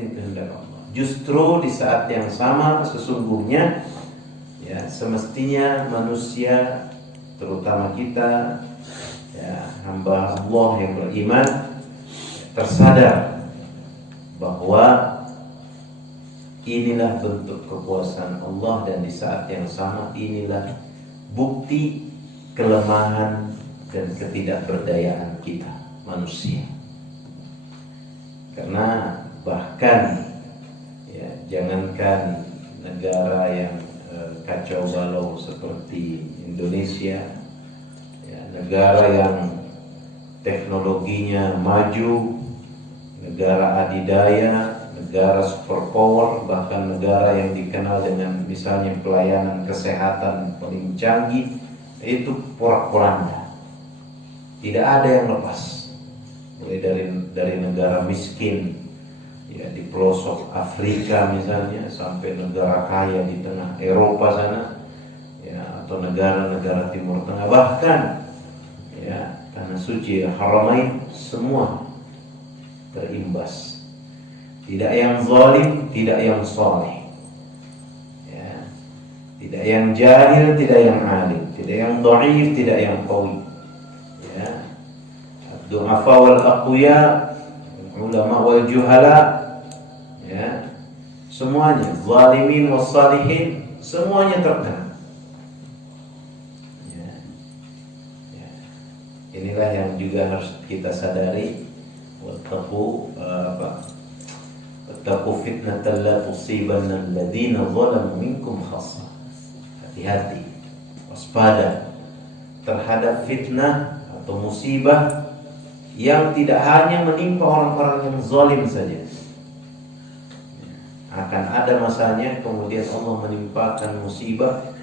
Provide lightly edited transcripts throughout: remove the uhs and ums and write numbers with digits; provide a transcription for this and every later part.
ikutin kehendak Allah. Justru di saat yang sama sesungguhnya ya semestinya manusia terutama kita ya hamba Allah yang beriman tersadar bahwa inilah bentuk kekuasaan Allah, dan di saat yang sama inilah bukti kelemahan dan ketidakberdayaan kita manusia. Karena bahkan ya jangankan negara yang kacau balau seperti Indonesia, ya, negara yang teknologinya maju, negara adidaya, negara superpower, bahkan negara yang dikenal dengan misalnya pelayanan kesehatan paling canggih, itu porak-poranda. Tidak ada yang lepas. Mulai dari negara miskin ya di pelosok Afrika misalnya, sampai negara kaya di tengah Eropa sana ya, atau negara-negara Timur Tengah, bahkan ya tanah suci Haramain, semua terimbas. Tidak yang zalim, tidak yang saleh ya. Tidak yang jahil, tidak yang alim, tidak yang dhaif, tidak yang qawi ya. Ad-du'afa wal aqwiya, ulama wal juhala ya. Semuanya, zalimin was salihin, semuanya terkena ya. Ya. Inilah yang juga harus kita sadari. Wattaqu Wattaqu fitnatan la tusibanna alladziina zalamu minkum khassah. Hati-hati, waspada terhadap fitnah atau musibah yang tidak hanya menimpa orang-orang yang zalim saja. Akan ada masanya kemudian Allah menimpakan musibah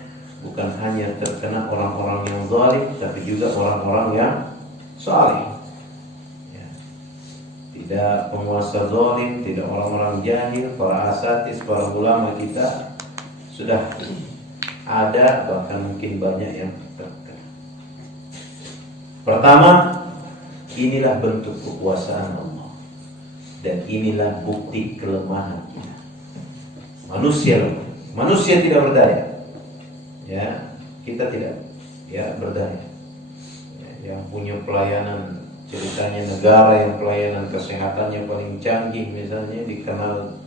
bukan hanya terkena orang-orang yang zalim, tapi juga orang-orang yang saleh. Tidak penguasa zalim, tidak orang-orang jahil, para asatis, para ulama kita sudah ada, bahkan mungkin banyak yang terkena. Pertama, inilah bentuk kekuasaan Allah, dan inilah bukti kelemahan kita. Manusia tidak berdaya. Ya, kita tidak ya berdaya. Ya, yang punya pelayanan, ceritanya negara yang pelayanan kesehatannya paling canggih misalnya dikenal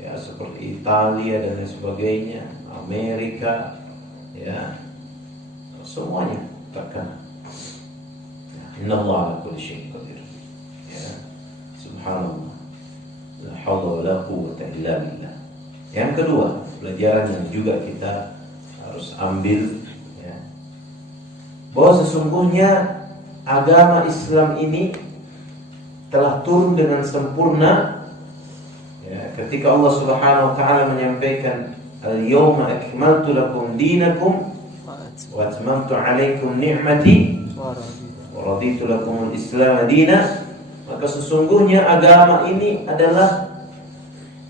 ya seperti Italia dan lain sebagainya, Amerika ya, semuanya terkena. Innallaha ala kulli syai'in qadir. Ya, subhanallah. La haula wala quwwata illa billah. Yang kedua, pelajaran yang juga kita harus ambil ya, bahwa sesungguhnya agama Islam ini telah turun dengan sempurna ya, ketika Allah Subhanahu wa taala menyampaikan al-yawma akmaltu lakum dinakum wa atmamtu 'alaikum ni'mati wa raditu lakum al-islam dina. Maka sesungguhnya agama ini adalah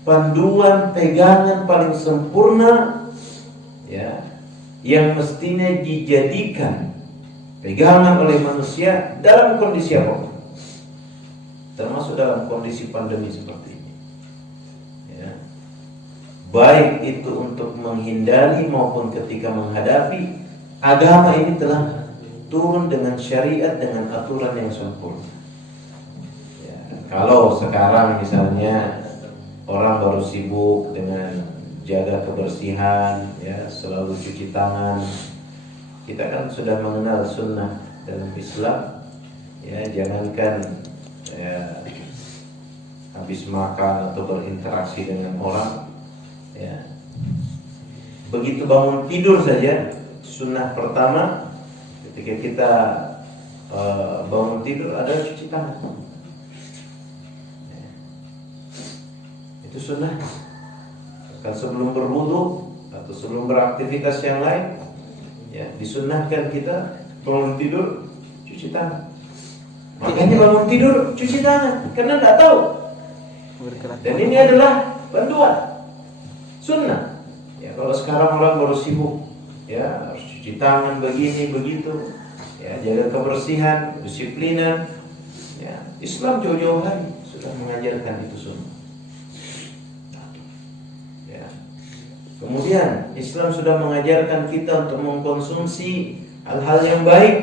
panduan pegangan paling sempurna ya, yang mestinya dijadikan pegangan oleh manusia dalam kondisi apa? Termasuk dalam kondisi pandemi seperti ini. Ya. Baik itu untuk menghindari maupun ketika menghadapi, agama ini telah turun dengan syariat, dengan aturan yang sempurna. Ya. Kalau sekarang misalnya orang baru sibuk dengan jaga kebersihan, ya, selalu cuci tangan. Kita kan sudah mengenal sunnah dalam Islam, ya, jangankan ya, habis makan atau berinteraksi dengan orang, ya, begitu bangun tidur saja, sunnah pertama ketika kita bangun tidur adalah cuci tangan. Ya. Itu sunnah. Kan sebelum berwudu atau sebelum beraktivitas yang lain, ya, disunnahkan kita bangun tidur cuci tangan. Makanya bangun tidur cuci tangan, karena tidak tahu. Dan ini adalah panduan sunnah. Ya, kalau sekarang orang baru sibuk, ya, harus cuci tangan begini begitu, ya, jaga kebersihan, disiplinan. Ya, Islam jauh-jauh hari sudah mengajarkan itu semua. Kemudian Islam sudah mengajarkan kita untuk mengkonsumsi hal-hal yang baik,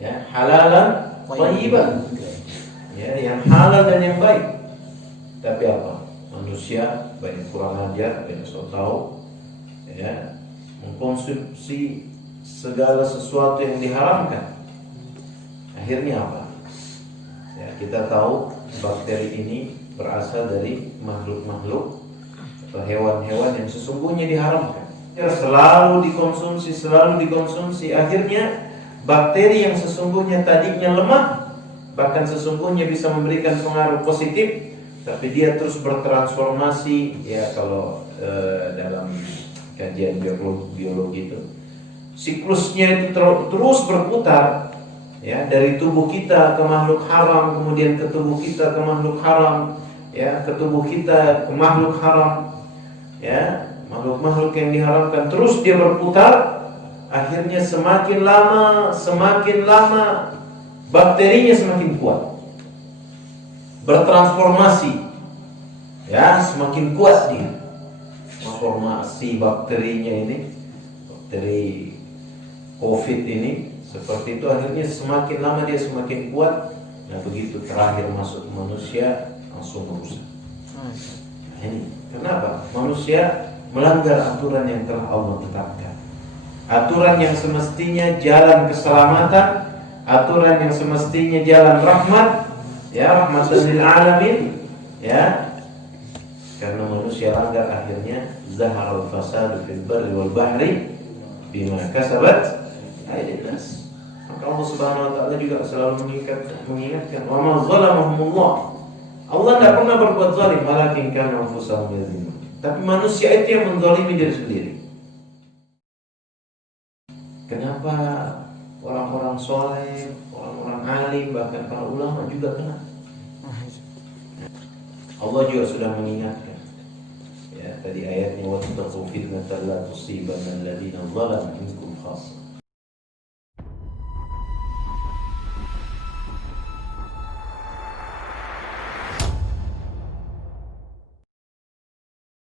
ya, halalan thayyiban, ya, yang halal dan yang baik. Tapi apa? Manusia banyak kurang ajar, banyak so tahu, ya, mengkonsumsi segala sesuatu yang diharamkan. Akhirnya apa? Ya, kita tahu bakteri ini berasal dari makhluk-makhluk atau hewan-hewan yang sesungguhnya diharamkan. Ya, selalu dikonsumsi. Akhirnya bakteri yang sesungguhnya tadinya lemah, bahkan sesungguhnya bisa memberikan pengaruh positif, tapi dia terus bertransformasi. Ya, kalau dalam kajian biologi itu, siklusnya itu terus berputar. Ya, dari tubuh kita ke makhluk haram, kemudian ke tubuh kita ke makhluk haram, ya, ke tubuh kita ke makhluk haram. Ya, makhluk-makhluk yang diharamkan terus dia berputar. Akhirnya semakin lama bakterinya semakin kuat, bertransformasi. Ya, semakin kuat dia transformasi bakterinya ini, bakteri COVID ini seperti itu. Akhirnya semakin lama dia semakin kuat. Nah, begitu terakhir masuk manusia langsung merusak. Nah, ini kenapa? Manusia melanggar aturan yang telah Allah tetapkan. Aturan yang semestinya jalan keselamatan, aturan yang semestinya jalan rahmat, ya, rahmatan lil alamin, ya. Karena manusia langgar, akhirnya zaharal fasadu fil barri wal bahri bima kasabat aydin nas. Maka Allah Subhanahu wa taala juga selalu mengingatkan, wa ma zalamahumullah. Allah tidak pernah berbuat zalim, walakin kana anfusahum yazlimun. Tapi manusia itu yang menzalimi diri sendiri. Kenapa orang-orang soleh, orang-orang alim, bahkan para ulama juga kena? Allah juga sudah mengingatkan. Ya, tadi ayatnya wattaqu fitnatan la tusibanna alladziina zalamu minkum khassah.